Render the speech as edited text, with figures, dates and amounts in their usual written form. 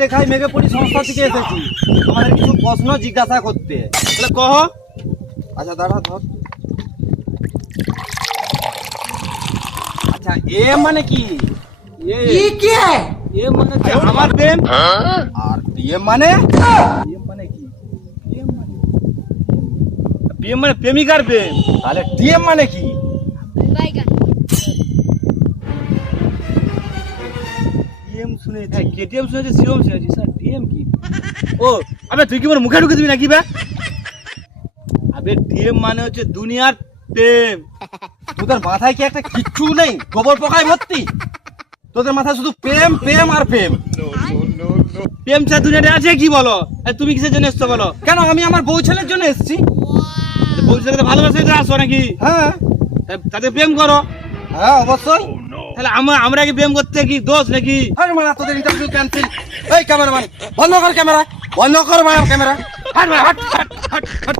খেটে খাই মেঘে পড়ি সংস্থা থেকে এসেছি আমাদের কিছু প্রশ্ন জিজ্ঞাসা করতে। তাহলে কহ। আচ্ছা দাঁড়া ধর। আচ্ছা এ মানে কি? এ মানে হচ্ছে আমার প্রেম। আর পিএম মানে? প্রেম মানে কি? প্রেম মানে প্রেমিকার প্রেম। তাহলে টিএম মানে কি? টিএম শুনেছি, কেটিএম শুনেছি, সিএম শুনেছি, স্যার টিএম কি? ও আবে তুই কি মোর মুখে ঢুকে দিবি নাকি বে? আবে টিএম মানে হচ্ছে দুনিয়ার প্রেম। তোদের মাথায় কি একটা কিচ্ছু নেই? গোবর পোকায় ভর্তি। তোদের মাথায় শুধু প্রেম প্রেম আর প্রেম। প্রেম ছাড়া দুনিয়াতে আছে কি বলো? আর তুমি কিসের জন্য এসছো বলো? কেন আমি আমার বউ ছেলের জন্য এসেছি। বলছে ভালোবাসে আসো নাকি? হ্যাঁ তাদের প্রেম করো। হ্যাঁ অবশ্যই। তাহলে আমরা কি প্রেম করতে কি দোষ নাকি? আরে মারা তোদের ইন্টারভিউ ক্যান্সেল। এই ক্যামেরাম্যান বন্ধ কর ক্যামেরা, বন্ধ কর মারা ক্যামেরা। হাট হাট হাট হাট হাট।